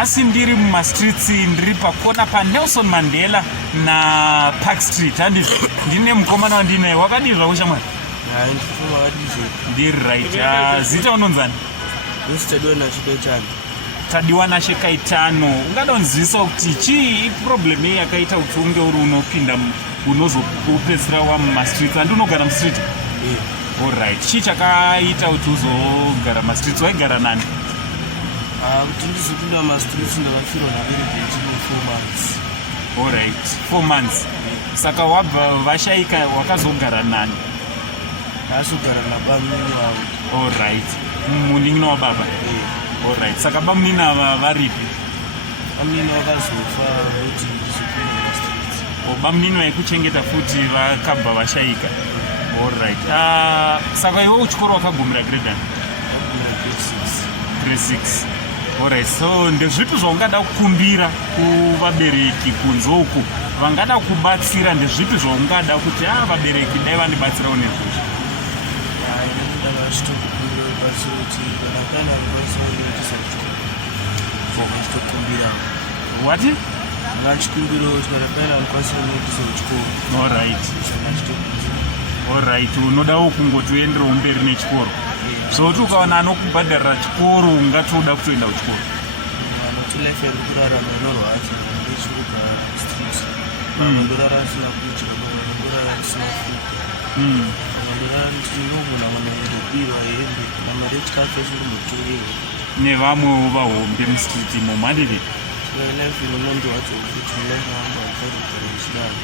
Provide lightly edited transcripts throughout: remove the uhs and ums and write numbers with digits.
nhasi ndiri mumastreets, ndiri pakona paNelson Mandela naPark Street. Handizvo ndine mukomana wandinaye. Wakadii zvako shamwari? Ndiri right. Zita unonzani? Tadiwa Nashe Kaitano. Ungada unzivisa kuti chii problem yakaita kuti unge uri unopinda unozopedzisira wamumastreets? Handi unogara mustreet? Alright. Chii chakaita kuti uzogara mastreets? Waigara nani? Kuti ndizopinda mastreets ndakafirwa nabereki 4 months. Alright, 4 months. Saka wabva vashaika wakazogara nani? Ndakazogara nabamunini wangu. Alright. Munin'ina wababa? Alright. Saka bamunini varipi? Bamunini vakazofa kuti ndizopinda mastreets. Bamunini vaikuchengeta futi vakabva vashaika? Alright. Saka iwe uchikoro wakagumira grade? Grade 6. Alright, so ndezvipi zvaungada kukumbira kuvabereki kunze uku vangada kubatsira? Ndezvipi zvaungada kuti vabereki dai vandibatsirawo nezvizvo? Ndakachitokumbira kubatsira kuti kana kana ndikwanisa kuendesa kuchikoro nditokumbira. What? Ndakachikumbira kuti kana kana ndikwanisa kuendesa kuchikoro. Alright. Ndakachitokumbira. Alright, unodawo kungoti uenderewo mberi nechikoro. Zvoti ukaona anokubhadharira chikoro ungatoda kutoenda kuchikoro? Nokuti life yangu kurarama inorwadza. Ndechikugara street. Ndorara ndisina kudya, ndorara ndisina fuka. Ndorara ndinogona kundobirwa hembe namari yechikafu yechindimotorerwa nevamwewo vahombe mustreet imomo. Handiti? life inondorwadza kuti life yangu haikagara ichidaro.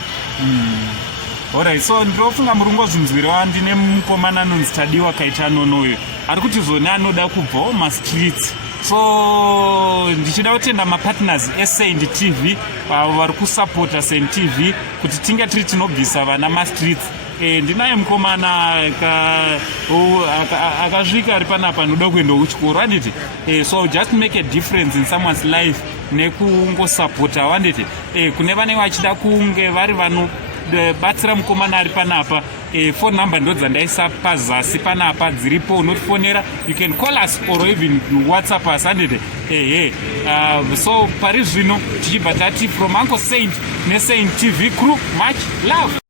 Alright, so ndinofunga muri ngozvinzwirawo ndine mukomana anonzi Tadiwa Kaitano noyo ari kuti zvone anoda kubvawo mastreets. So ndichida kutenda mapartners eSaint TV vari kusapota Saint TV kuti tinge tiri tinobvisa vana mastreets. Ndinaye mukomana akasvika ari panapa anoda kuenda kuchikoro. Handiti? So just make a difference in someone's life nekungosapota. Handiti? Kune vanenge vachida kunge vari batsira mukomana ari panapa, phone number ndo dzandaisa pazasi panapa dziripo, unotifonera. You can call us or even WhatsApp us. Handiti? So pari zvino tichibva tati from Uncle Saint neSaint TV crew, much love.